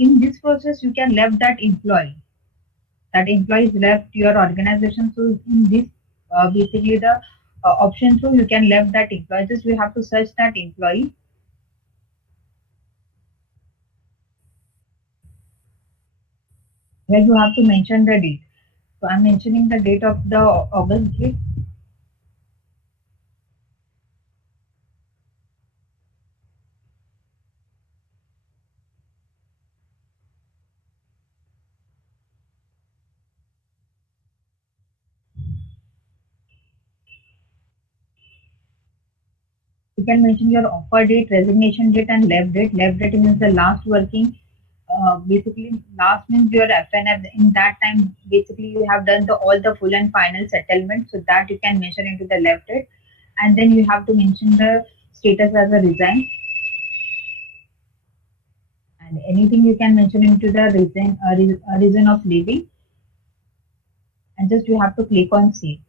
in this process, you can left that employee. That employee is left your organization. So in this, basically the option through you can left that employee. Just we have to search that employee where you have to mention the date. So I'm mentioning the date of the August date. You can mention your offer date, resignation date, and left date. Left date means the last working. Basically, last means your FNF. In that time, basically you have done the all the full and final settlement, so that you can mention into the left date, and then you have to mention the status as a resign, and anything you can mention into the reason of leaving, and just you have to click on save.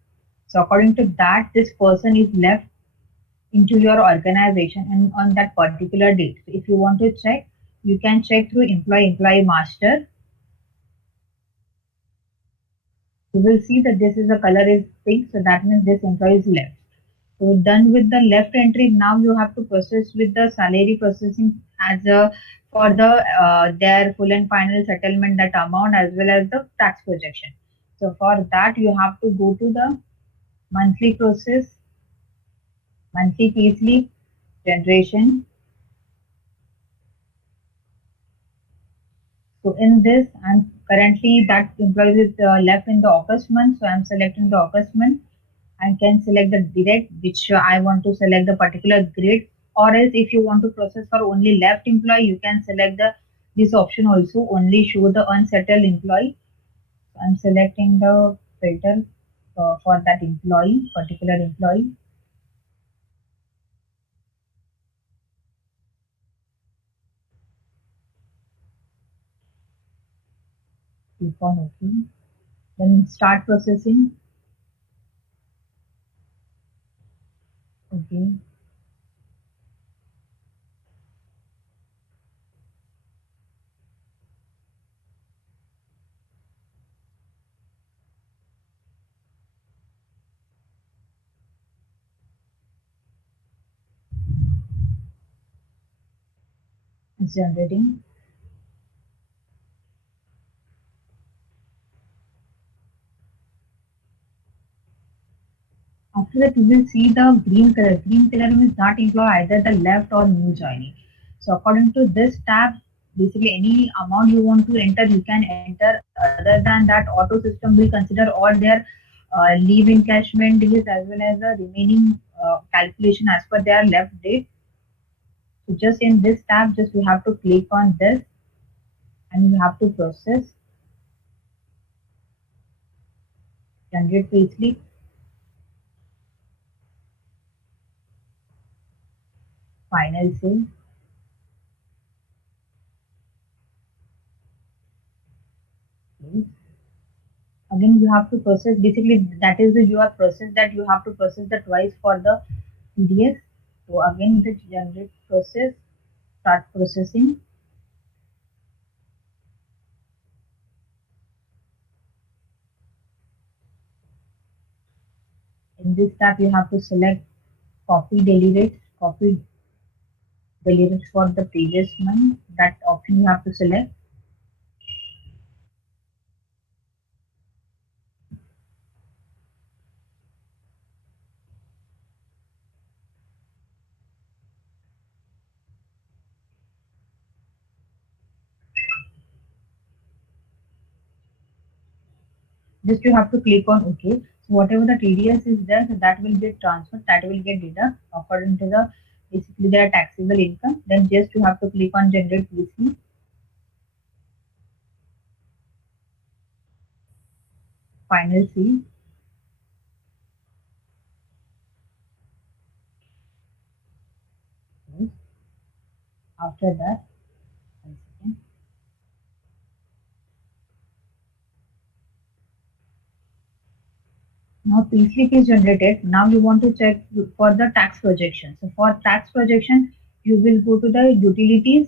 So according to that, this person is left into your organization and on that particular date. So if you want to check, you can check through employee master. You will see that this is the color is pink, so that means this employee is left. So done with the left entry. Now you have to process with the salary processing as a for the their full and final settlement, that amount as well as the tax projection. So for that you have to go to the monthly process, monthly payslip generation. So in this, I'm currently that employee is left in the August month. So I'm selecting the August month. I can select the direct, which I want to select the particular grade. Or else, if you want to process for only left employee, you can select the this option also. Only show the unsettled employee. So I'm selecting the filter for that employee, particular employee. Click on OK. Then start processing. Okay. It's generating. After that, you will see the green color. Green color means not employ either the left or new joining. So according to this tab, basically any amount you want to enter, you can enter. Other than that, auto system will consider all their leave encashment days as well as the remaining calculation as per their left date. So just in this tab, just you have to click on this and you have to process, generate payslip, final save. Okay. Again you have to process, basically that is the your process that you have to process the twice for the pds. So again the generate process, start processing. In this tab you have to select copy daily rates, copy daily rates for the previous month. That option you have to select. Just you have to click on OK. So whatever the TDS is there, so that will get transferred, that will get deducted according to the basically their taxable income. Then just you have to click on generate PC, final C. After that, one second. Now payslip is generated. Now you want to check for the tax projection. So for tax projection, you will go to the utilities.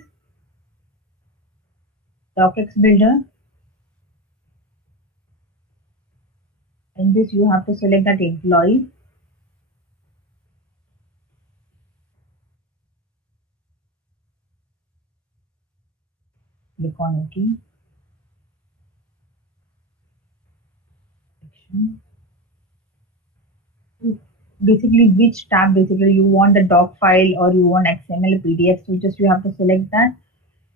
DocX Builder. In this, you have to select that employee. Click on OK. Basically, which tab basically you want, the doc file or you want XML PDF. So just you have to select that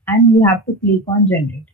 and you have to click on generate.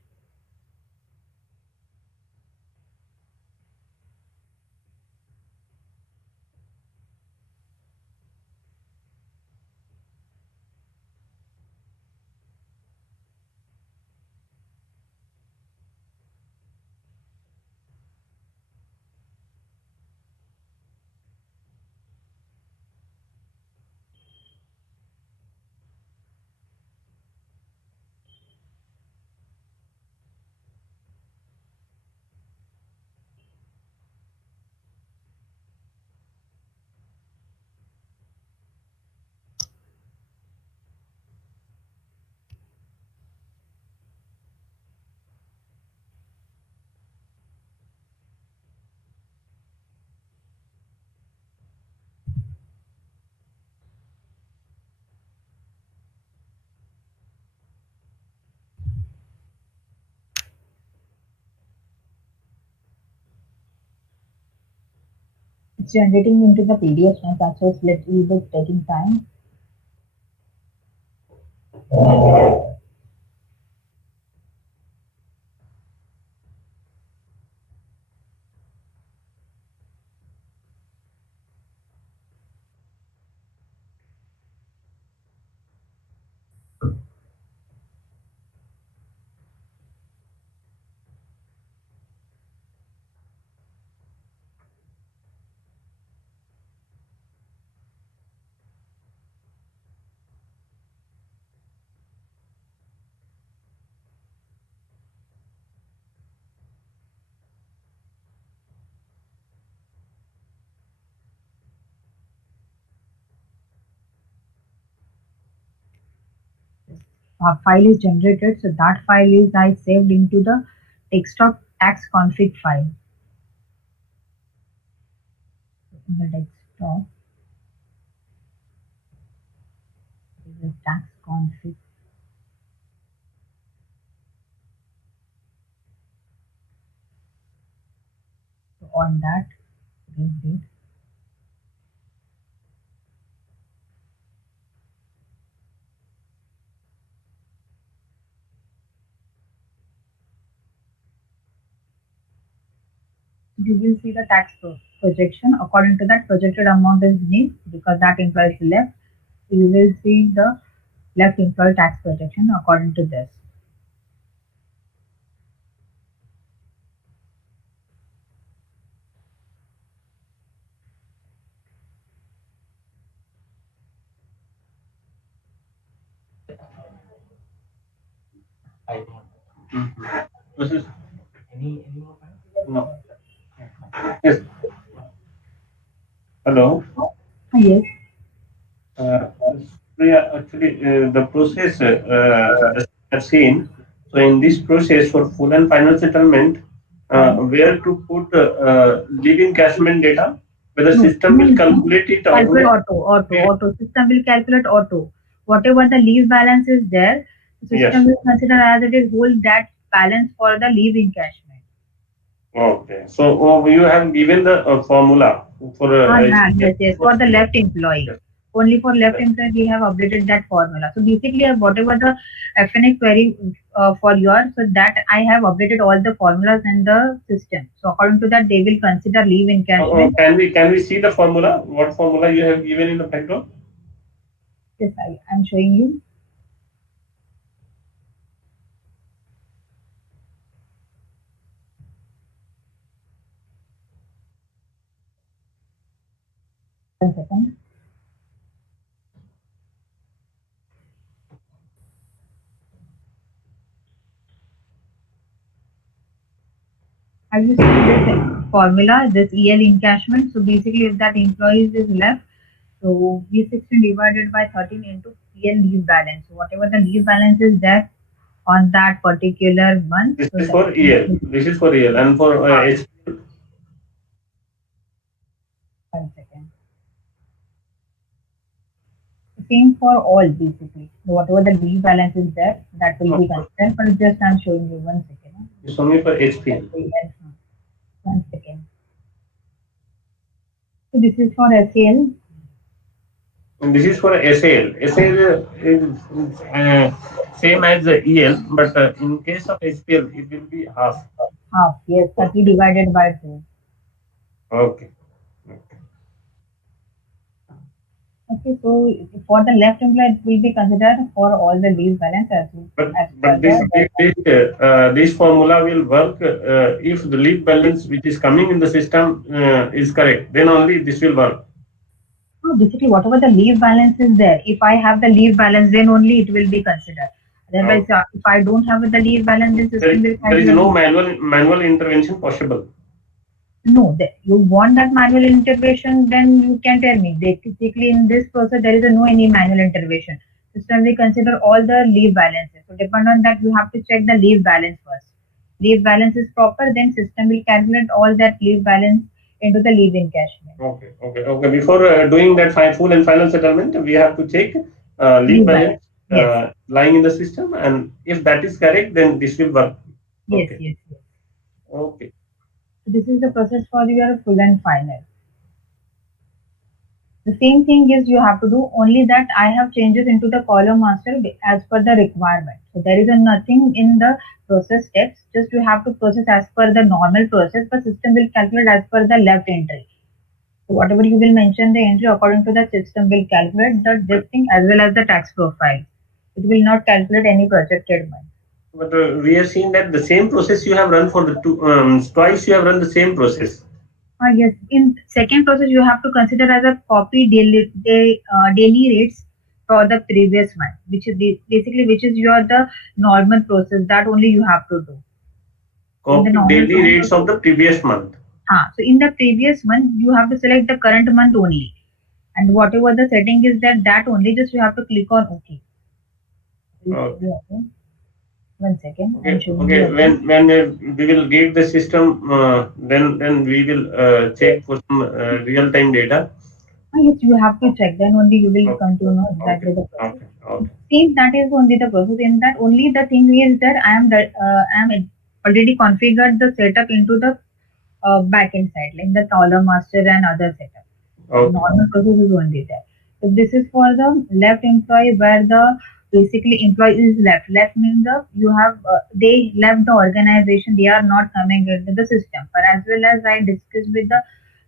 It's generating into the PDF now, that's why it's little bit taking time. File is generated, so that file is I saved into the desktop tax config file. In the desktop is a tax config. So on that, you will see the tax projection. According to that, projected amount is nil because that implies left. So you will see the left employee tax projection according to this. This is any more? No. Yes. Hello. Yes. Uh, Priya, actually, the process just I've seen. So in this process for full and final settlement, where to put leave encashment data, whether No, system will no, calculate it calculate automatically. auto. System will calculate auto. Whatever the leave balance is there, the system Yes. will consider as it is hold that balance for the leave encashment. Okay. So you have given the formula for Yeah, yes, yes. For the left yes. employee. Only for left Yes. employee, we have updated that formula. So basically, whatever the FNA query for yours, so that I have updated all the formulas in the system. So according to that, they will consider leave encashment. Can we see the formula? What formula you have given in the background? Yes, I'm showing you. One second. Have you seen this formula, this EL encashment? So basically, if that employee is left, so V16 divided by 13 into EL leave balance. So whatever the leave balance is there, on that particular month. This So is that for EL. This is for EL, and for HPL. one second. Same for all basically. So whatever the leave balance is there, that will be considered. But just I'm showing you one second. It's only for HPL. One second. So this is for SAL. And this is for SAL. SAL is same as the EL, but in case of HPL, it will be half. Half, yes, 30 divided by 2. Okay. Okay, so for the left employee, it will be considered for all the leave balance as per But this the this formula will work if the leave balance which is coming in the system is correct. Then only this will work. no, basically whatever the leave balance is there. If I have the leave balance, then only it will be considered. Otherwise, Okay. if I don't have the leave balance, then system will There is no calculate. manual intervention possible. No, you want that manual intervention, then you can tell me. Basically, in this process, there is no any manual intervention. System will consider all the leave balances. So, depend on that, you have to check the leave balance first. Leave balance is proper, then system will calculate all that leave balance into the leave encashment. Okay. Before doing that full and final settlement, we have to check leave Leave balance. balance Yes, lying in the system, and if that is correct, then this will work. yes, Okay. yes, yes. Okay. So, this is the process for your full and final. The same thing is you have to do only that I have changes into the column master as per the requirement. So there is a nothing in the process steps, just you have to process as per the normal process, but system will calculate as per the left entry. So whatever you will mention the entry according to the system will calculate the this thing as well as the tax profile. It will not calculate any projected money. But we have seen that the same process you have run for the two twice. You have run the same process. Yes, in second process you have to consider as a copy daily rates for the previous month, which is basically which is your the normal process that only you have to do in the Copy normal daily process. rates of the previous month. So in the previous month you have to select the current month only, and whatever the setting is there, that only just you have to click on OK. Okay. One second, I'm Okay. showing you Okay. again. When we will get the system, then we will check for some real time data. Yes, you have to check. Then only you will Okay. come to know Okay. exactly the process. Okay. Okay. Since that is only the process, in that only the thing is that I am already configured the setup into the backend side, like the column master and other setup. The Okay. normal process is only there. So this is for the left employee where the basically employee is left. Left means the you have they left the organization. They are not coming into the system. But as well as I discussed with the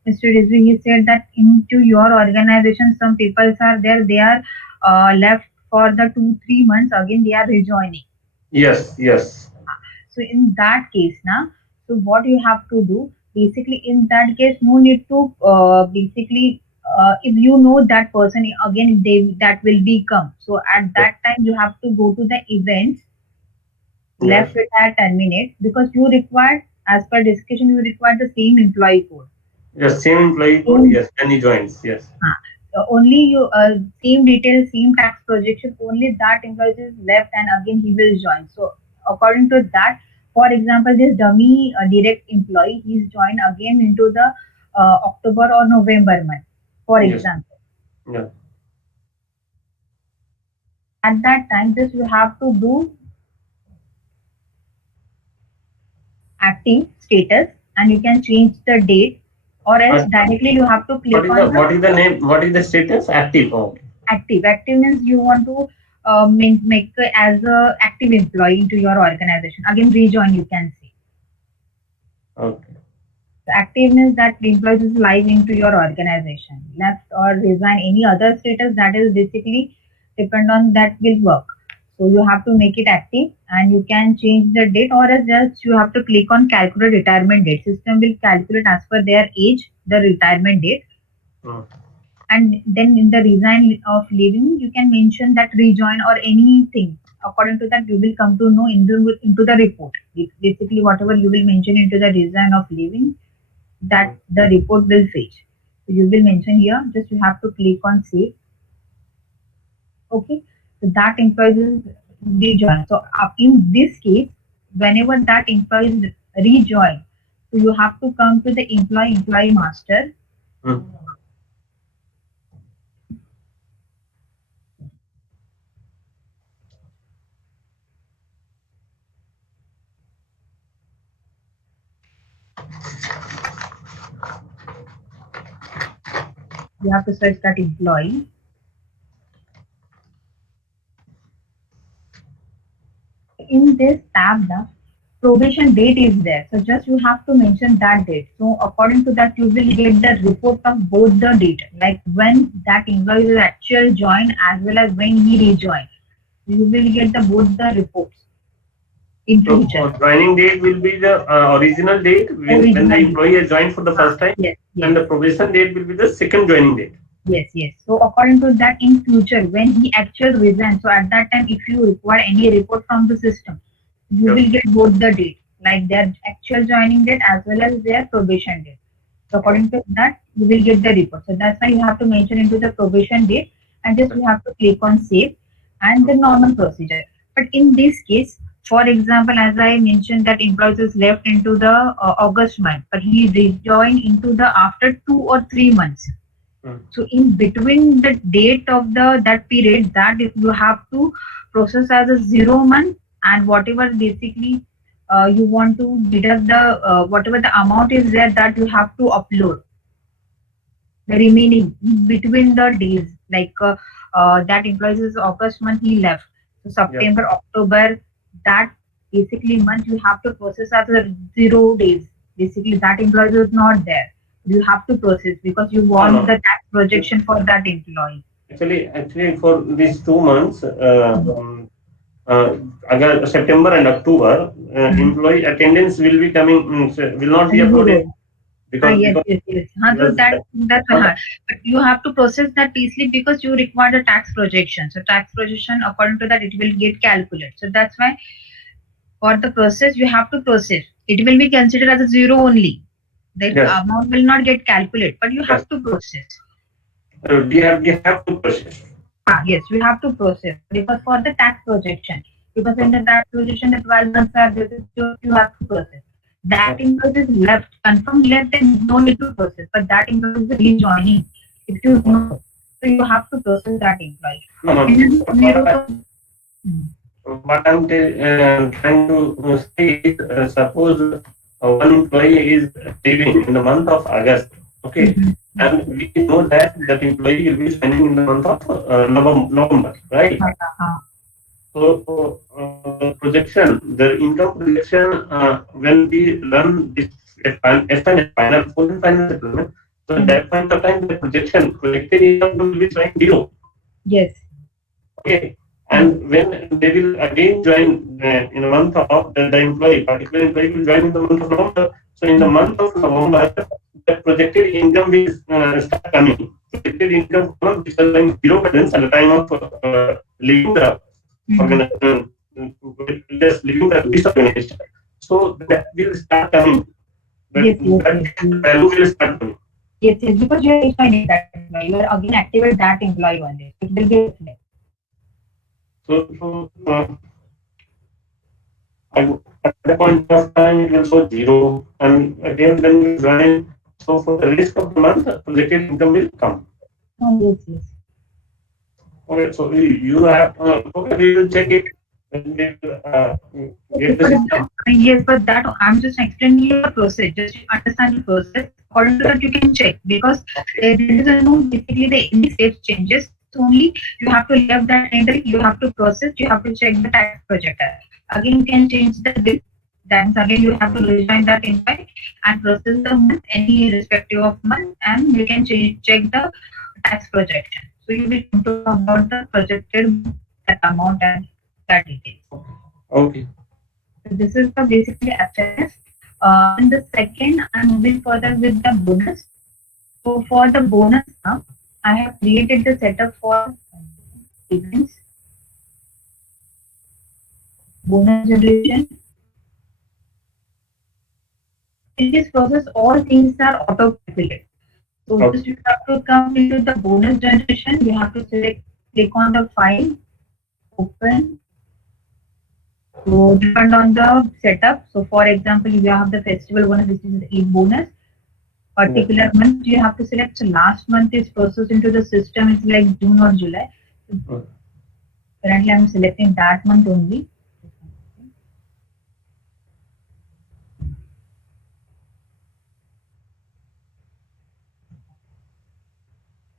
Mr. Rizvi, he said that into your organization some people are there. They are left for the 2 3 months. Again they are rejoining. Yes. Yes. So in that case, now, so what you have to do, basically in that case, no need to basically if you know that person again, they that will be come. So at that time, you have to go to the events, Yes. left it at terminate because you require, as per discussion, you require the same employee code. Yes. Same employee code. Same Yes. When he joins. Yes. only you same details, same tax projection. Only that employee is left, and again he will join. So according to that, for example, this dummy direct employee he's joined again into the October or November month. For Yes. example, Yeah. at that time, just you have to do active status, and you can change the date, or else But directly you have to what click is the on the what is the name? What is the status? Active. Okay. active. Active means you want to make as a active employee into your organization. Again, rejoin you can say. Okay. The active means that the employee is live into your organization. Left or resign any other status that is basically depend on that will work. So you have to make it active and you can change the date or else just you have to click on calculate retirement date. System will calculate as per their age the retirement date, Mm. and then in the resign of leaving you can mention that rejoin or anything. According to that you will come to know into the report. Basically whatever you will mention into the resign of leaving, that the report will fetch. So you will mention here, just you have to click on save. Okay, so that employee rejoin. So in this case, whenever that employee is rejoin, so you have to come to the employee master. Mm. You have to search that employee. In this tab, the probation date is there. So just you have to mention that date. So according to that, you will get the report of both the date, like when that employee will actually join as well as when he rejoin. You will get the both the reports in So future. joining date will be the original date when the Original date. employee has joined for the first time, Yes, and yes. the probation date will be the second joining date. Yes, yes. So according to that, in future, when he actually resigns, so at that time, if you require any report from the system, you Yes. will get both the date, like their actual joining date as well as their probation date. So according to that, you will get the report. So that's why you have to mention into the probation date, and just you have to click on save and the normal procedure. But in this case, for example, as I mentioned, that employees is left into the August month, but he rejoined into the after 2 or 3 months. Mm. So in between the date of the that period, that if you have to process as a 0 month, and whatever basically you want to deduct the whatever the amount is there, that you have to upload the remaining between the days, like that implies is August month he left, so Yeah. September, October, that basically month you have to process as a 0 days. Basically that employee is not there, you have to process because you No, want the no. tax projection for that employee. Actually, for these 2 months, uh, September and October, Mhm. employee attendance will be coming, will not be And uploaded zero. because Yes, because yes, yes. So because that's month hard. But you have to process that easily because you require the tax projection. So tax projection, according to that, it will get calculated. So that's why for the process you have to process. It will be considered as a zero only. The yes, amount will not get calculated, but you yes, have to process. we have to process. Yes, you have to process because for the tax projection, because in the tax projection the 12 months are there, you have to process. That Okay. employee is left, confirm left, then no need to process. But that employee is rejoining. If you know, so you have to process that employee. No, no. When it is zero, What I'm trying to say is, suppose one employee is leaving in the month of August, okay, Mhm. and we know that that employee will be joining in the month of November, right? So, the income projection, when we run this FNS, final, full and final settlement, so at Mhm. that point of time, the projected income will be showing zero. Yes. Okay. Yes. And when they will again join in the month of the employee, particular employee will join in the month of November. So in the month of November, the projected income will start coming. Projected income column which is showing zero balance at the time of leaving the Mhm. organization, just leaving the disorganization. So that will start coming. Yes, yes, That yes, yes. value will start coming. Yes, yes, because you are rejoining that employee. You are again activate that employee only. It will be reflect. So at the point of time it will go zero, and again when you join, so for the rest of the month, projected income will come. Oh, yes, yes. Okay, so you have, okay, we will check it when we get the But system. yes, but that I'm just explaining you the process. Just to understand the process. According to that, you can check because Okay, there is a no basically the any steps changes. So only you have to leave that entry. You have to process. You have to check the tax projector. Again, you can change the date. Then again you have to rejoin that invite and process the month any respective of month, and you can change check the tax projection. So you will come to know about the projected that amount and that details. okay, So this is the basically FNS. And the second, I'm moving further with the bonus. So for the bonus now, I have created the setup for events, bonus generation. In this process, all things are auto-calculated. So okay, just you have to come into the bonus generation. You have to select, click on the file, open. So depend on the setup. So for example, if you have the festival bonus, which is Eid bonus, Yeah. particular month you have to select. So last month is processed into the system. It's like June or July. So Mm. currently, I'm selecting that month only.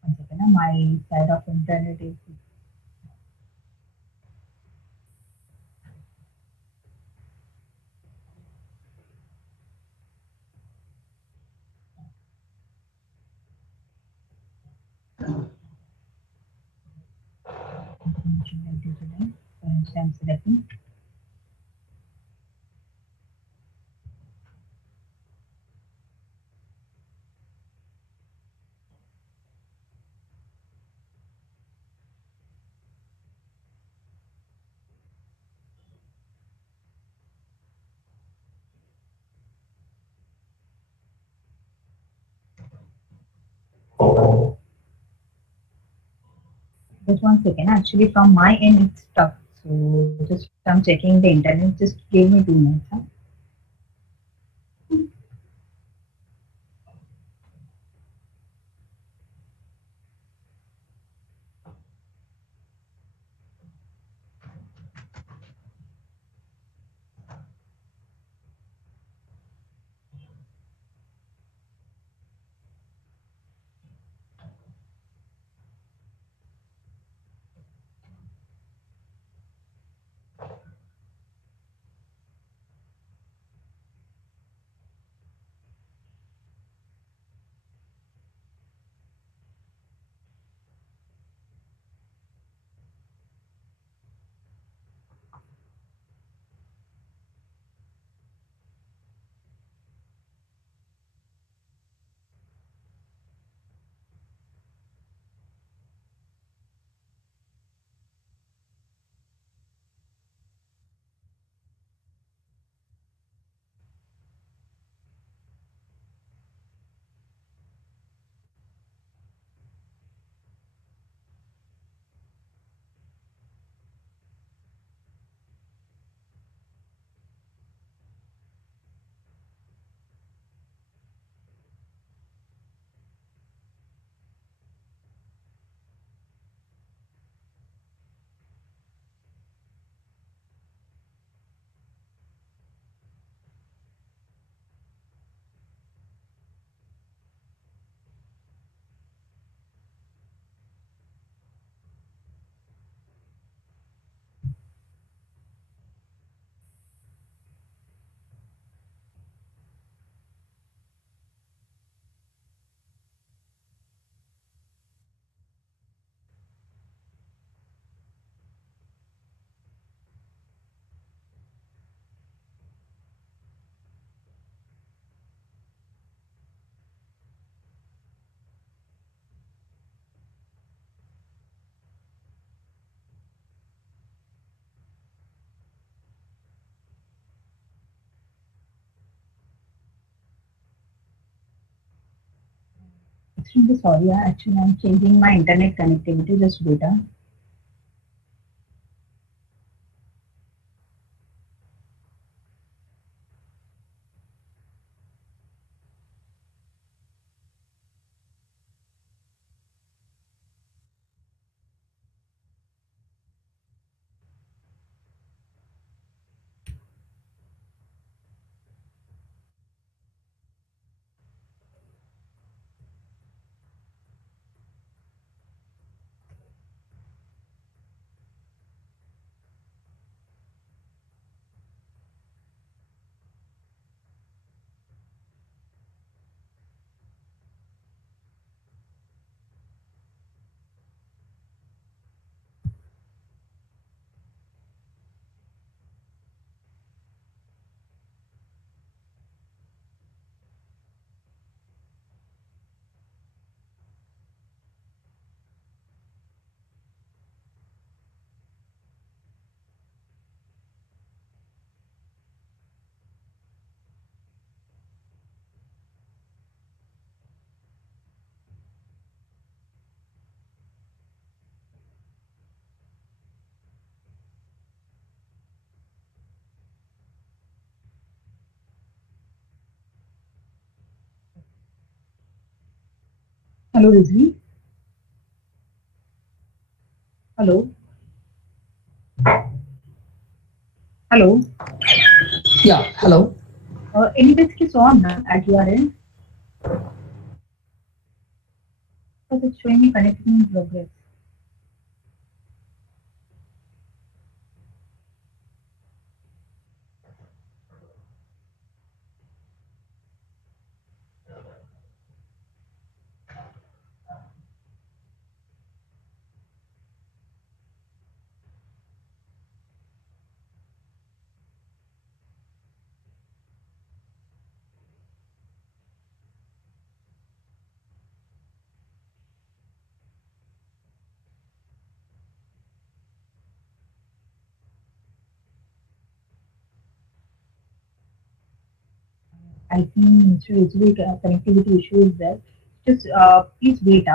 One second, my side of internet is. July to July. Currently, I'm selecting. Just one second. Actually, from my end, it's stuck. So just I'm checking the internet. Just give me 2 minutes. Huh? Extremely sorry. Actually, I'm changing my internet connectivity. Just wait. Hello, Rizvi. Hello. Hello. Yeah, hello. Any risk is on now at your end because it's showing me connecting in progress. I think Rizvi connectivity issue is there. Just please wait.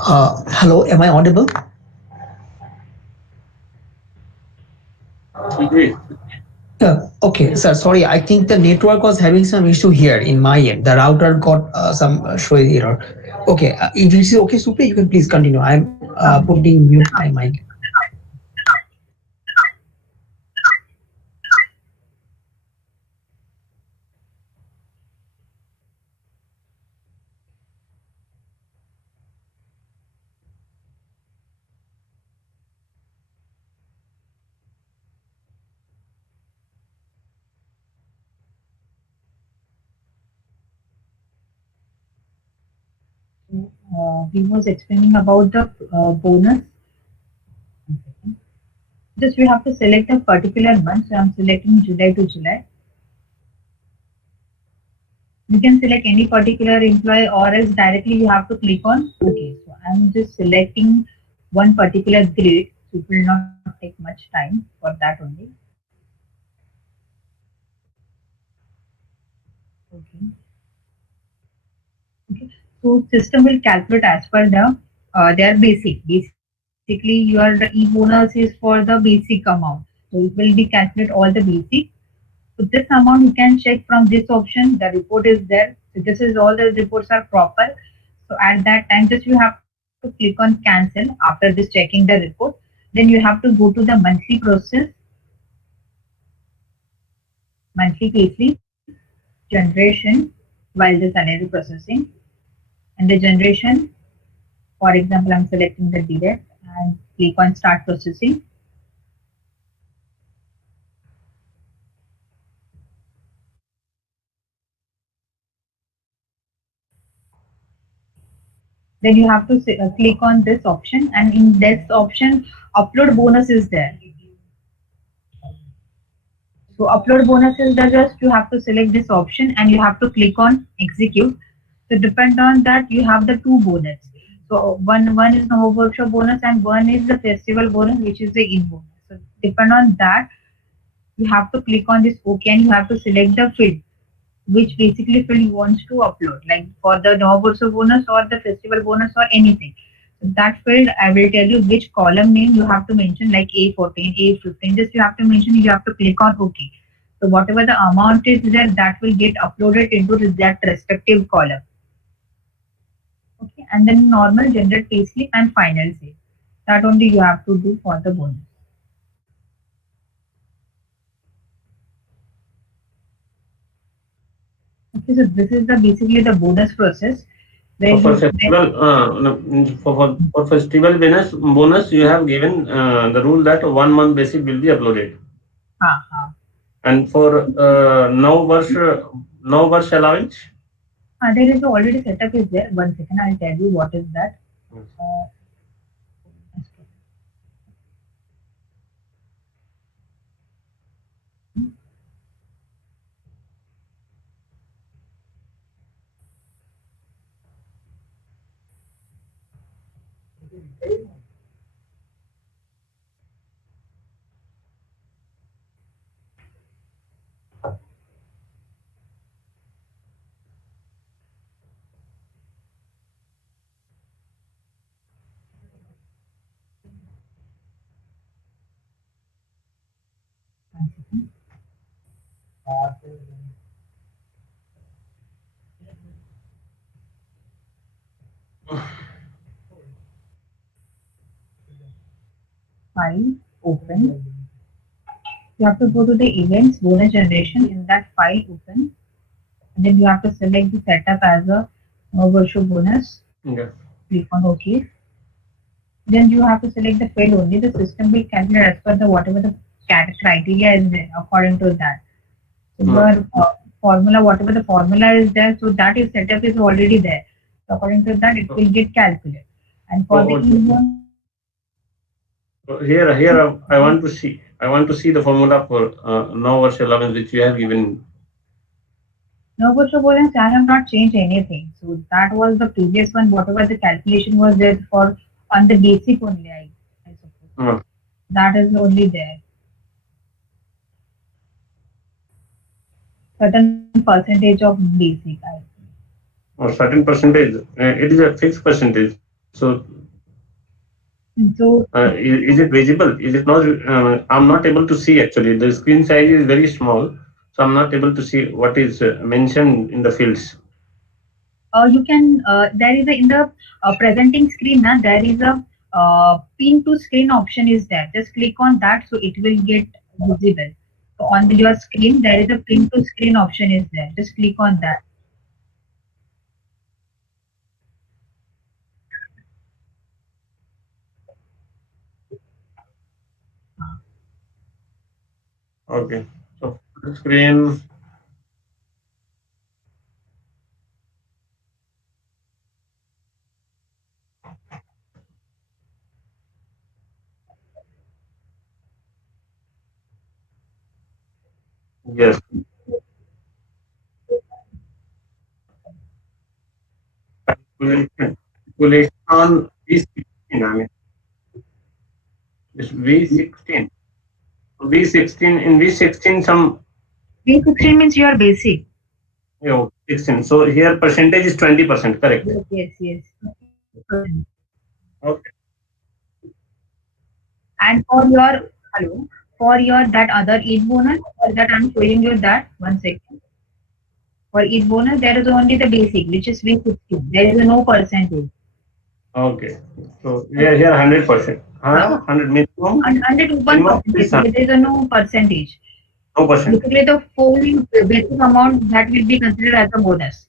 Hello, am I audible? Yes. Yeah. Okay, sir. Sorry, I think the network was having some issue here in my end. The router got some showing error. Okay, if it is okay, Supriya, you can please continue. I'm putting mute my mic. He was explaining about the bonus. Just we have to select a particular month. So I'm selecting July to July. You can select any particular employee or else directly you have to click on OK. So I'm just selecting one particular grade. So it will not take much time for that only. Okay. Okay. So system will calculate as per the their basic. Basically, your the e-bonus is for the basic amount. So it will be calculate all the basic. So this amount you can check from this option. The report is there. So this is all the reports are proper. So at that time, just you have to click on cancel after this checking the report. Then you have to go to the monthly process, monthly payslip, generation, while the salary processing, and the generation. For example, I'm selecting the direct and click on start processing. Then you have to click on this option, and in this option, upload bonus is there. So upload bonus is there, just you have to select this option and you have to click on execute. So depend on that, you have the two bonus. So one is Nova Workshop bonus and one is the festival bonus, which is the in bonus. So depend on that, you have to click on this OK and you have to select the field, which basically field you want to upload, like for the Navabursa bonus or the festival bonus or anything. So that field, I will tell you which column name you have to mention, like A14, A15. Just you have to mention, you have to click on OK. So whatever the amount is there, that will get uploaded into that respective column. Okay, and then normal generate payslip and final save. That only you have to do for the bonus. Okay, so this is the basically the bonus process. So for festival, for festival bonus, you have given the rule that 1 month basic will be uploaded. And for no verse allowance. There is already setup is there. 1 second, I'll tell you what is that. File, open. You have to go to the events, bonus generation. In that file, open. And then you have to select the setup as a virtual bonus. Okay. Click on OK. Then you have to select the field only. The system will calculate as per the whatever the criteria is there according to that. So your formula, whatever the formula is there, so that is setup is already there. So according to that, it will get calculated. And for the e-bonus, here I want to see the formula for no verse allowance which you have given. No, but bonus, I have not changed anything. So that was the previous one. Whatever the calculation was there for on the basic only, I suppose. That is only there. Certain percentage of basic. Or certain percentage. It is a fixed percentage. So is it visible? Is it not? I'm not able to see actually. The screen size is very small, so I'm not able to see what is mentioned in the fields. You can. There is in the presenting screen. There is a pin to screen option is there. Just click on that, so it will get visible. So on your screen, there is a pin to screen option is there. Just click on that. Okay. So screen. Yes. Calculation on V16. I mean, it's V16. V16 in V16 some. V16 means you are basic. Yeah, 16. So here percentage is 20%. Correct. Yes. Okay. And for your that other Eid bonus, for that I'm showing you that 1 second. For Eid bonus, there is only the basic, which is V16. There is no percentage. Okay. So here 100%. 100 minimum. And under 2 Minimum percent, is basically there is a no percentage. no percentage. Basically the full basic amount that will be considered as a bonus.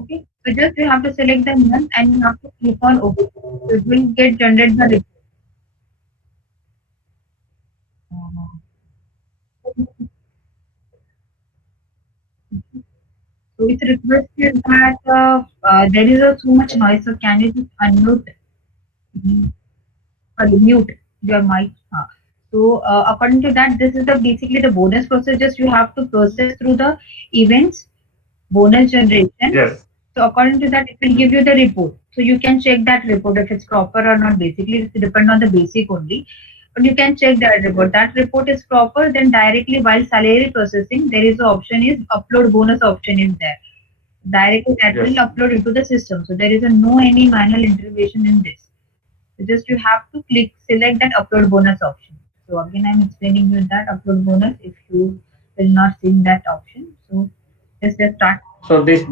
Okay. So just you have to select the month and you have to click on OK. So it will get generated the report. So it's requested that there is so much noise. So can you just unmute, mute your mic? So according to that, this is the basically the bonus process. Just you have to process through the events, bonus generation. Yes. So according to that, it will give you the report. So you can check that report if it's proper or not. Basically, it depends on the basic only. But you can check that report. That report is proper. Then directly while salary processing, there is the option is upload bonus option is there. Directly that will Yes. upload into the system. So there is a no any manual intervention in this. So just you have to click select that upload bonus option. So again, I'm explaining you that upload bonus if you will not see that option. So just start So this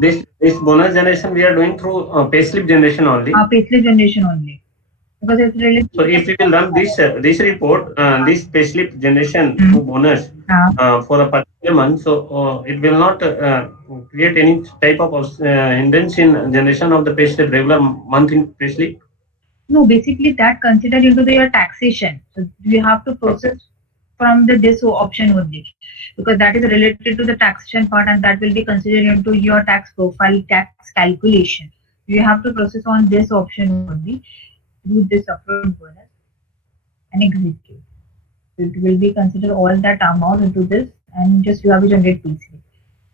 bonus generation we are doing through payslip generation only. payslip generation only because it's related So if we will run this report, this payslip generation through bonus for a particular month, so it will not create any type of hindrance in generation of the payslip regular month in payslip. no, basically that considered into your taxation. So you have to process from the this option only because that is related to the taxation part and that will be considered into your tax profile tax calculation. You have to process on this option only do this upload bonus and execute. So it will be considered all that amount into this and just you have to generate PC.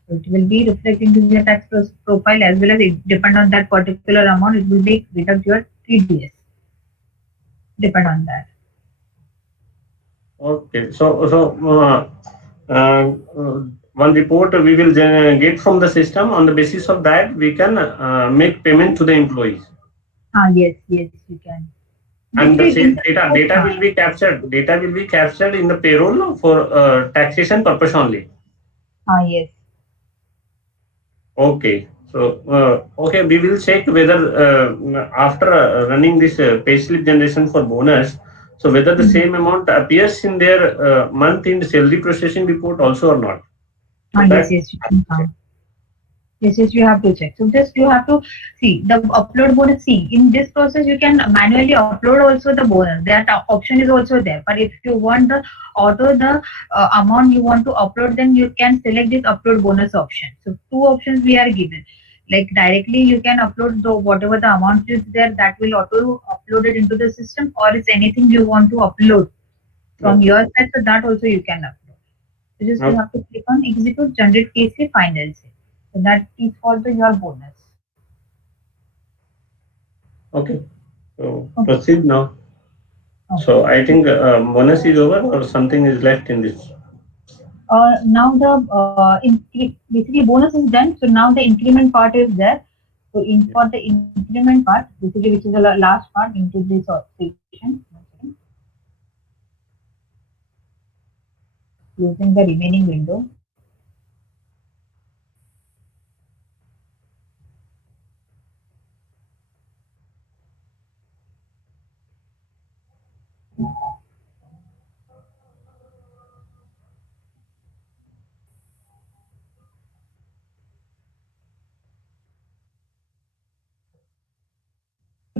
So it will be reflecting to your tax profile as well as it depend on that particular amount. It will be deduct your TDS. Depend on that. Okay. Uh, uh, one report we will get from the system. On the basis of that, we can make payment to the employees. Yes, yes, you can. And the Basically, in data will be captured. Data will be captured in the payroll for taxation purpose only. yes. Okay. So okay, we will check whether after running this payslip generation for bonus, so whether the same amount appears in their month in salary processing report also or not. So Yes, that yes, you can count. Yes, yes, you have to check. So just you have to see the upload bonus. See, in this process, you can manually upload also the bonus. That option is also there. But if you want the auto the amount you want to upload, then you can select this upload bonus option. So two options we are given. Like directly you can upload the whatever the amount is there that will auto upload it into the system, or it's anything you want to upload from your side. So that also you can upload. So just you have to click on execute generate KC final save. So that is for the your bonus. okay. So Okay. proceed now. So Okay. I think bonus is over or something is left in this. Now the basically bonus is done. So now the increment part is there. So in for the increment part, basically which is the last part into this station. Using the remaining window.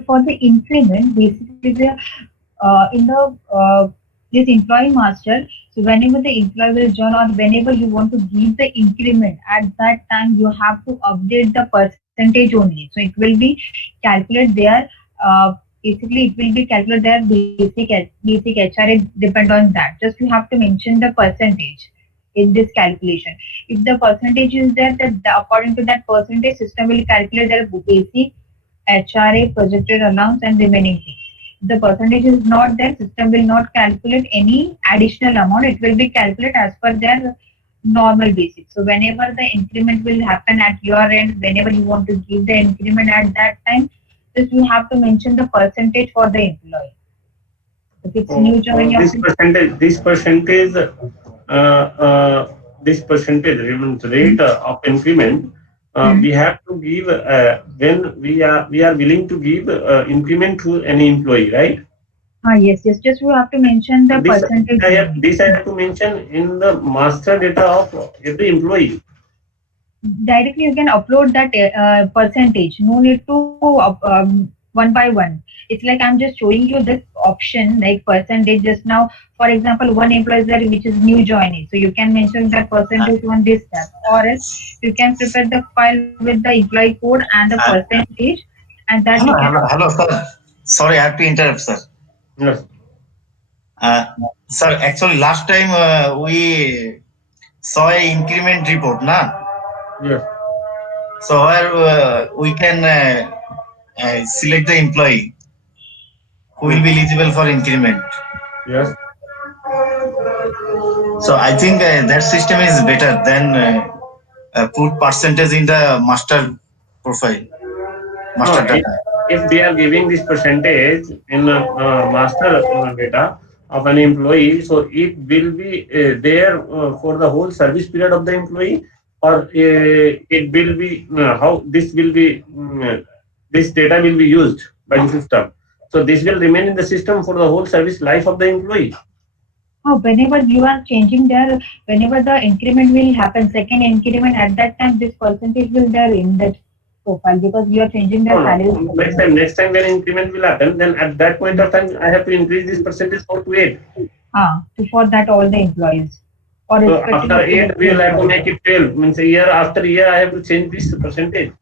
For the increment, basically the in the this employee master. So whenever the employee will join or whenever you want to give the increment, at that time you have to update the percentage only. So it will be calculate their basically it will be calculate their basic HRA depend on that. Just you have to mention the percentage in this calculation. If the percentage is there, that according to that percentage, system will calculate their basic HRA, projected allowance, and remaining things. If the percentage is not there, system will not calculate any additional amount. It will be calculated as per their normal basic. So whenever the increment will happen at your end, whenever you want to give the increment at that time, just you have to mention the percentage for the employee. If it's new join your This percentage rate of increment we have to give when we are willing to give increment to any employee, right? Yes, yes. Just you have to mention the This percentage I have only. this I have to mention in the master data of every employee. Directly you can upload that percentage. No need to one by one. It's like I'm just showing you this option like percentage just now. For example, one employee is there which is new joining, so you can mention that percentage on this tab, or else you can prepare the file with the employee code and the percentage, and that you can. Hello, sir. Sorry, I have to interrupt, sir. Yes. Uh, Sir, actually, last time we saw a increment report, na? Yes. So where we can select the employee who will be eligible for increment. Yes. So I think that system is better than put percentage in the master profile, No, master data. if we are giving this percentage in master data of an employee, so it will be there for the whole service period of the employee, or it will be how this will be this data will be used by the system. So this will remain in the system for the whole service life of the employee. Oh, whenever you are changing there, whenever the increment will happen, second increment at that time, this percentage will there in that profile because you are changing the No, salary. no. Next time when increment will happen, then at that point of time, I have to increase this percentage to 8. For that all the employees or So respecting after of 8, we will have to make it 12. Means year after year, I have to change this percentage.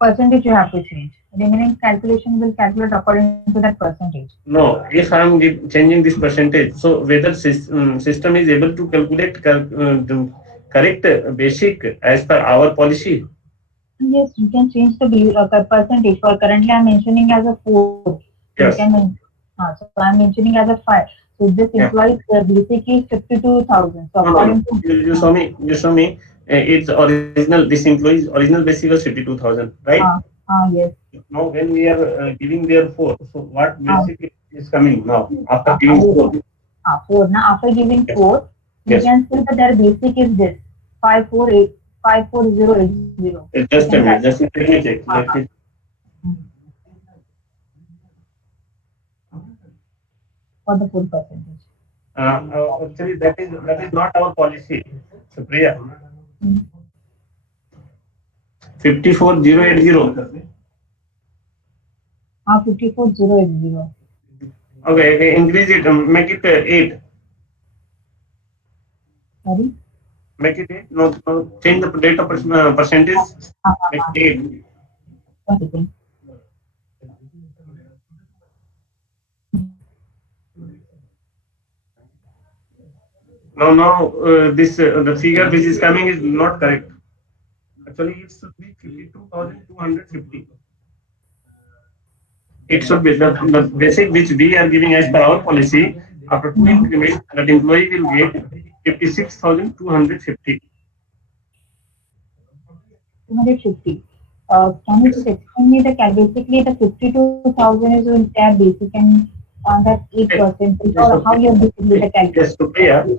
percentage you have to change. Remaining calculation will calculate according to that percentage. No, if I am changing this percentage, so whether system is able to calculate the correct basic as per our policy. Yes, you can change the percentage. For currently, I'm mentioning as a 4. So you Yes. can so I'm mentioning as a 5. So this Yeah. employee basic is 52,000. So No, no, according no. to You show me. You show me. It's original. This employee's original basic was 52,000, right? yes. Now when we are giving their 4, so what Uh, basic is coming now after uh, giving 4? 4. Now after giving Yes. 4, you Yes. can see that their basic is this 54080. You Just can a minute. calculate. Just let me check. Let me. For the full percentage. Actually, that is not our policy, Supriya. 54080. 54080. Okay, increase it. Make it 8. Sorry. Make it 8. No, change the data percentage. Make it 8. One second. Now, this the figure which is coming is not correct. Actually, it should be 52,250. It should be the basic which we are giving as per our policy. After 2 increments, that employee will get 56,250. 250. Can you just explain me basically the 52,000 is with their basic and on that 8% or how you're basically the calculation? Yes, Supriya,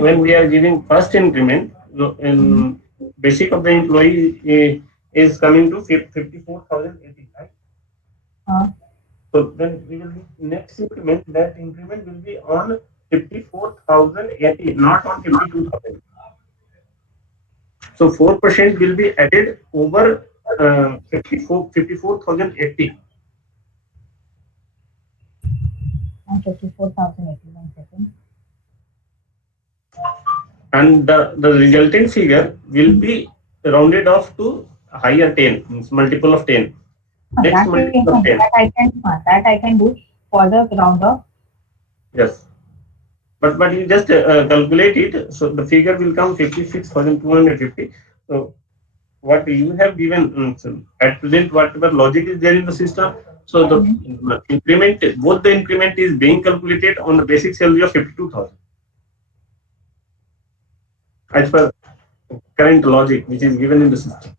when we are giving first increment, so in basic of the employee is coming to 54,080, right? So then we will next increment. That increment will be on 54,080, not on 52,000. So 4% will be added over 54,080. And 54,080. 1 second. And the resultant figure will be rounded off to higher 10, means multiple of 10. Next multiple of 10. That I can do for the round off. Yes. But you just calculate it, so the figure will come 56,250. So what you have given so at present, whatever logic is there in the system, so the increment, both the increment is being calculated on the basic salary of 52,000 as per current logic which is given in the system.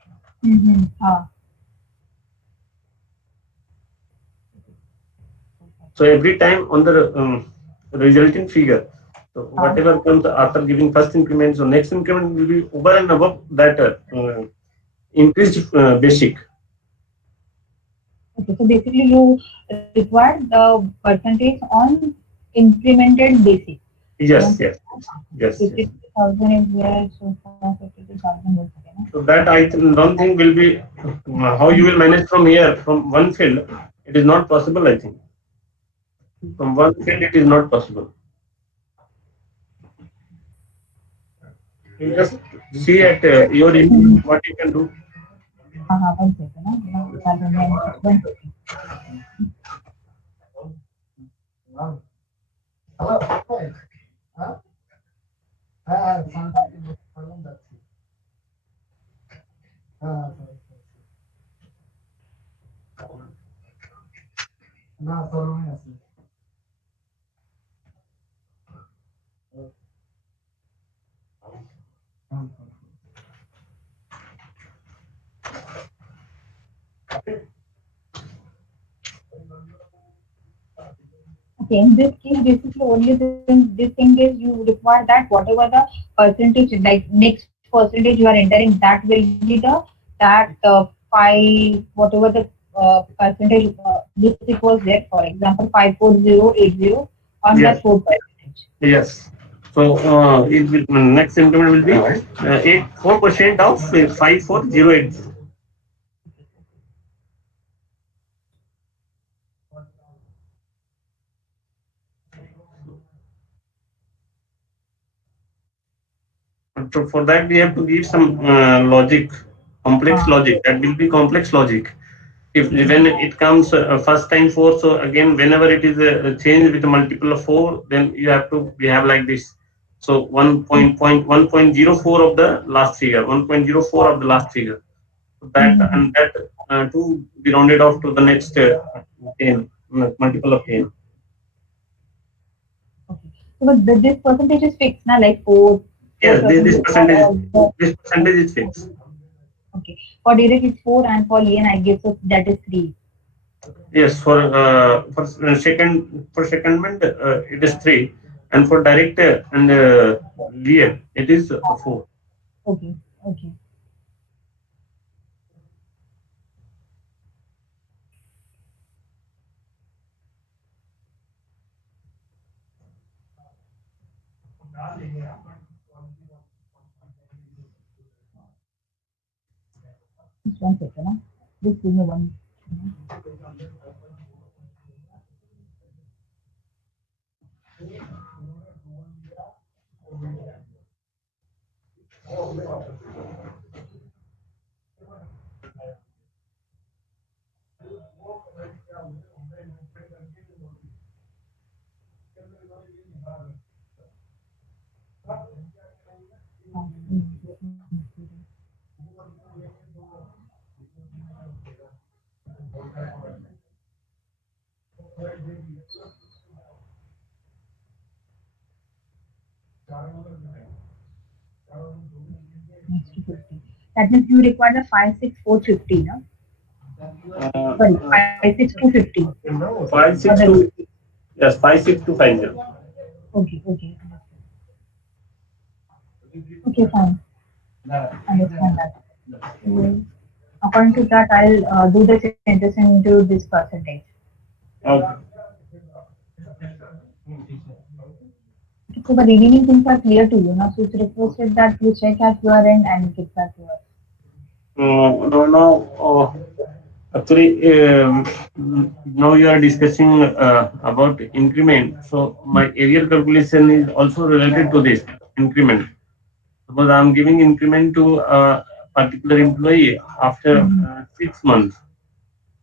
So every time on the resulting figure, so whatever comes after giving first increment, so next increment will be over and above that increased basic. Okay, so basically you require the percentage on incremented basic. Yes, Once yes, yes, yes. 52,000 is there, so for 52,000 is okay, no? So that don't think will be how you will manage from here from one field. It is not possible. I think from one field it is not possible. You just see at your input what you can do. One second, no? Rather than 150. Okay, in this case, basically only this thing is you require that whatever the percentage, like next percentage you are entering, that will be the that five whatever the percentage basic was there. For example, 54080 on that Yes, 4%. yes. So it will next increment will be 4% of 54080. So for that we have to give some logic, complex Uh, logic. That will be complex logic. If when it comes first time 4, so again whenever it is changed with a multiple of 4, then you have to we have like this. So 1.04 of the last figure, 1.04 of the last figure. So that mhm. and that to be rounded off to the next 10 multiple of 10. Okay. So but this percentage is fixed, now like 4 Yes, percentage for all the this percentage is fixed. okay. For direct it's 4 and for lien I guess so that is 3. Yes, for secondment it is 3, and for direct and lien it is 4. Okay, okay. Just one second, huh? Just give me one. Next to 50. That means you require the 56450, no? Uh, Sorry, uh, 56250 five for six the two yes 56250. okay, okay. Okay, fine. Understand that. So, according to that, I'll do the changes into this percentage. Okay. So the remaining things are clear to you now. So it's requested that you check at your end and get back to us. No, no. Actually, now you are discussing about increment. So my area calculation is also related to this increment. Suppose I am giving increment to a particular employee after Mhm. 6 months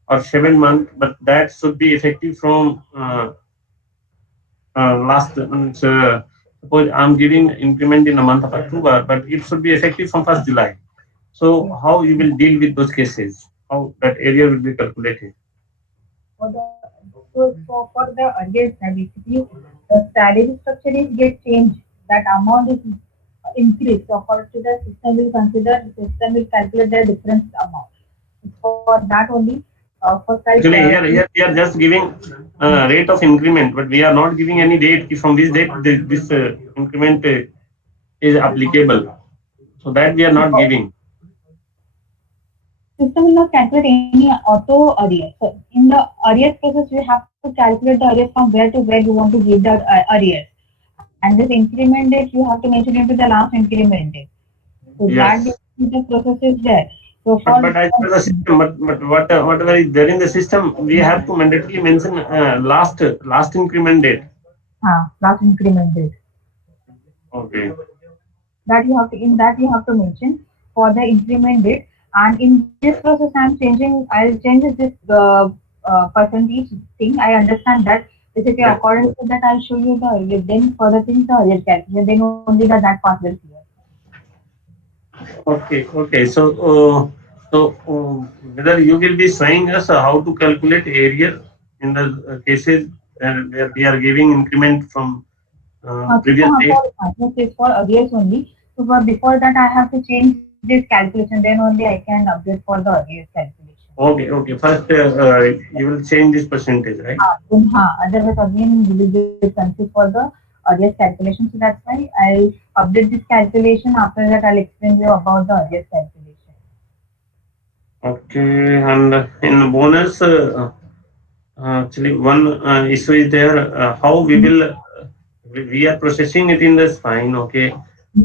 or 7 months, but that should be effective from last. Suppose I am giving increment in the month of October, but it should be effective from 1st July. So Yes. how you will deal with those cases? How that area will be calculated? For the for the earlier time, basically the salary structure is get changed. That amount is increased. So according to the system will calculate the difference amount. For that only, first Actually, I'll here we are just giving rate of increment, but we are not giving any date from this date this increment is applicable. So that we are not giving. system will not calculate any auto arrears. So in the arrears process, you have to calculate the arrears from where to where you want to give the arrears. And this increment date, you have to mention into the last increment date. So that Yes. the process is there. So for But as per the system, but whatever is there in the system, we have to mandatorily mention last increment date. last increment date, Okay. that you have to in that you have to mention for the increment date. And in this process, I'll change this percentage thing. I understand that. Basically, Yeah. according to that, I'll show you the earlier. Then further things the earlier calculation. Then only that part will clear. Okay. Okay. So whether you will be showing us how to calculate area in the cases where we are giving increment from previous date. This is for arrears only. So for before that, I have to change this calculation. Then only I can update for the arrears calculation. Okay. Okay. First, you will change this percentage, right? Otherwise, again, we will be confused for the arrears calculation. So that's why I'll update this calculation. After that, I'll explain you about the arrears calculation. Okay. And in bonus, actually, one issue is there. How we will we are processing it in the spine. Okay.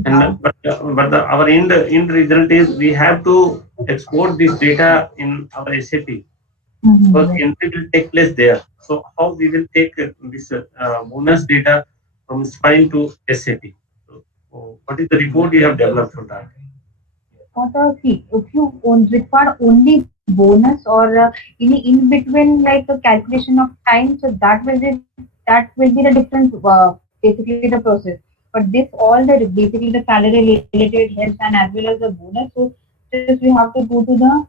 And our end result is we have to export this data in our SAP. Because Yes. entry will take place there. So how we will take this bonus data from spine to SAP? So, what is the report you have developed for that? For the see, if you require only bonus or any in between like a calculation of time, so that will be the different basically the process. But this all the basically the salary related health and as well as the bonus. So just we have to go to the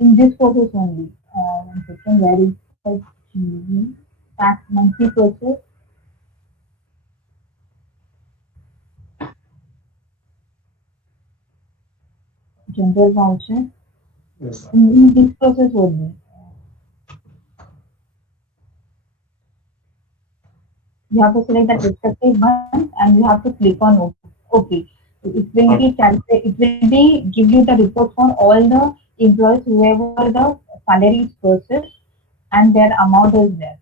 in this process only. One second, where is the tax monthly process? General voucher. Yes. In this process only. You have to select that respective one and you have to click on OK. So it will be Okay. it will be give you the report for all the employees whoever the salary is processed and their amount is there.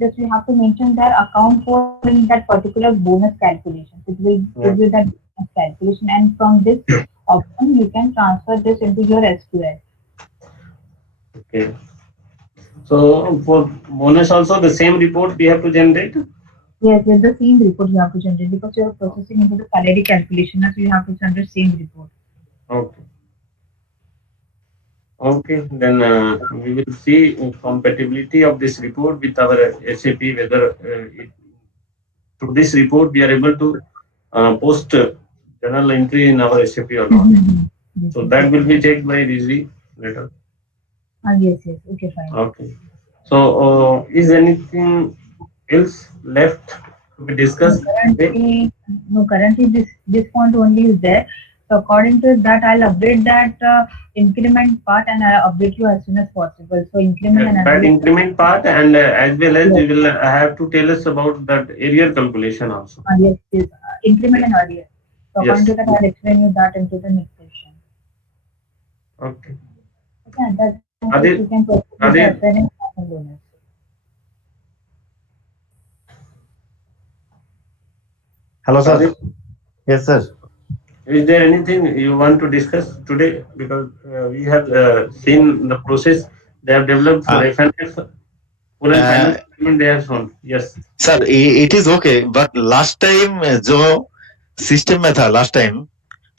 Just you have to mention their account code in that particular bonus calculation. It will give Yeah. you that bonus calculation and from this option you can transfer this into your SQL. Okay. So for bonus also the same report we have to generate. Yes, with the same report you have to generate because you are processing into the salary calculation, so you have to generate same report. Okay. Okay. Then we will see compatibility of this report with our SAP whether through this report we are able to post journal entry in our SAP or not. Yes, So yes, that will yes. be checked by Rizvi later. Yes, yes. Okay, fine. Okay. So is anything else left to be No, discussed today? currently, no, currently this point only is there. So according to that, I'll update that increment part and I'll update you as soon as possible. So increment and That annual. increment part and as well as Yes, you will have to tell us about that area calculation also. yes, yes. Increment and earlier. So according Yes. to that, I'll explain you that into the next session. Okay. Okay, at that time, Are yes, they, you can proceed are with the they, appearance and bonus. Hello, are they, sir. Yes, sir. is there anything you want to discuss today? Because we have seen the process they have developed for Uh, FNF, full and final uh, settlement they have shown. Yes. sir, it is okay. But last time जो system में था last time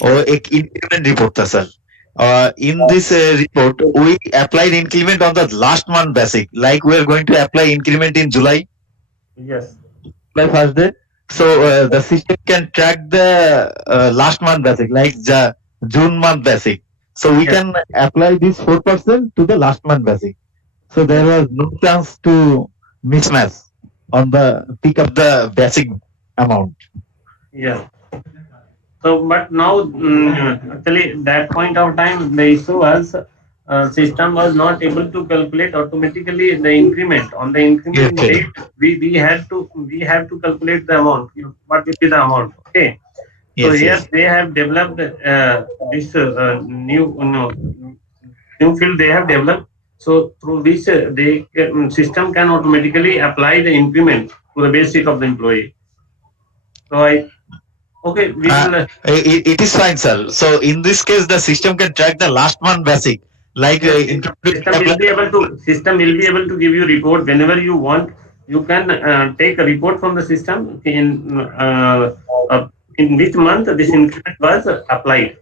वो एक increment report था sir. In this report, we applied increment on the last month basic. Like we are going to apply increment in July. Yes. By first day. So the system can track the last month basic, like the June month basic. So we Yes. can apply this 4% to the last month basic. So there Yes. was no chance to mismatch on the pick up the basic amount. Yeah. So, but now, actually, that point of time, the issue was system was not able to calculate automatically the increment. On the increment Okay. date, we have to calculate the amount. What will be the amount? Okay. So Yes, here yes. they have developed this new new field they have developed. So through which system can automatically apply the increment to the basic of the employee. So I okay we Uh, will it is fine, sir. So in this case, the system can track the last month basic, like yes, income system will be able to give you report whenever you want. You can take a report from the system in which month this increment was applied.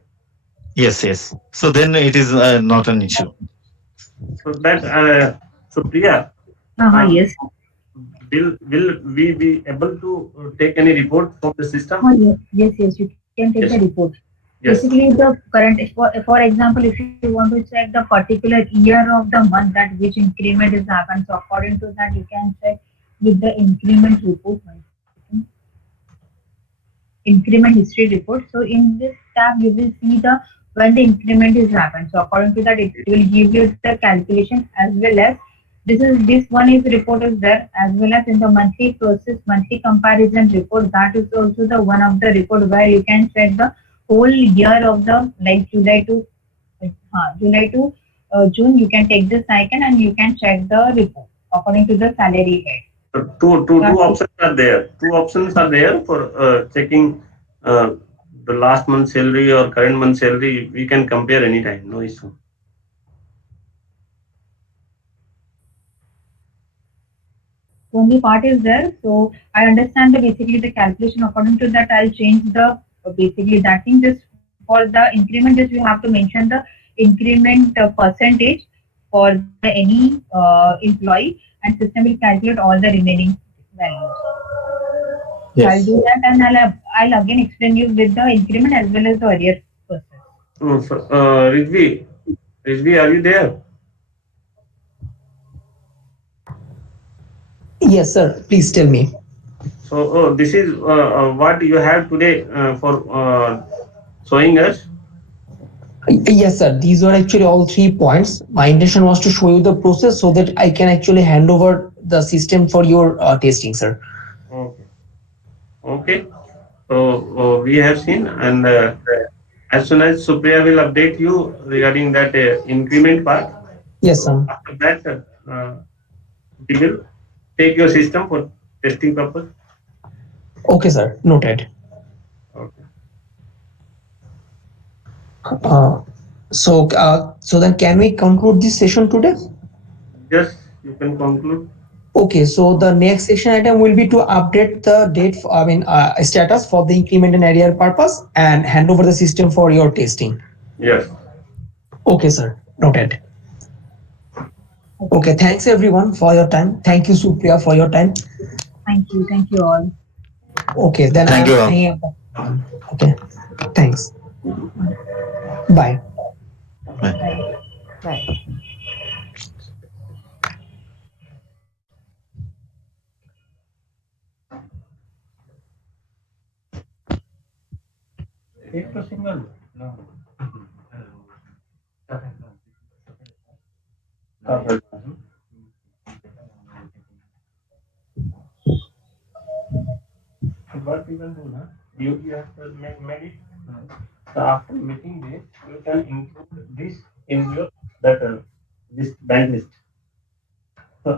Yes, yes. So then it is not an issue. So that so Priya, uh, Yes. will we be able to take any report from the system? Yes, yes, yes. You can take the Yes, report. yes. Basically, the current, for example, if you want to check the particular year of the month that which increment is happened, so according to that, you can check with the increment report. One second. Increment history report. So in this tab, you will see the when the increment is happened. So according to that, it will give you the calculation as well as this one is report is there as well as in the monthly process monthly comparison report. That is also the one of the report where you can check the whole year of the like July to June. You can take the cycle and you can check the report according to the salary head. So two That is options are there. Two options are there for checking the last month's salary or current month's salary. We can compare anytime, no issue. only part is there. So I understand the basically the calculation. According to that, I'll change the basically that thing. Just for the increment, just you have to mention the increment percentage for the any employee, and system will calculate all the remaining values. So I'll Yes. do that, and I'll again explain you with the increment as well as the arrear process. So, Rizvi, are you there? Yes, sir. Please tell me. So, this is what you have today for showing us. Yes, sir. These were actually all 3 points. My intention was to show you the process so that I can actually hand over the system for your testing, sir. Okay. Okay. So, we have seen, and as soon as Supriya will update you regarding that increment part. Yes, So, sir. after that, we will take your system for testing purpose. Okay, sir. Noted. Okay. Uh, so then can we conclude this session today? Just you can conclude. Okay, so the next session item will be to update the status for the increment and arrear purpose and hand over the system for your testing. Yes. Okay, sir. Noted. Okay, thanks everyone for your time. Thank you, Supriya, for your time. Thank you. Thank you all. Okay, then Thank I'm you. hanging up. Okay, thanks. Bye. Bye. Bye. Right. एक तो single. No. What you can do now? You have to make it. So after making this, you can include this in your that this bank list. So,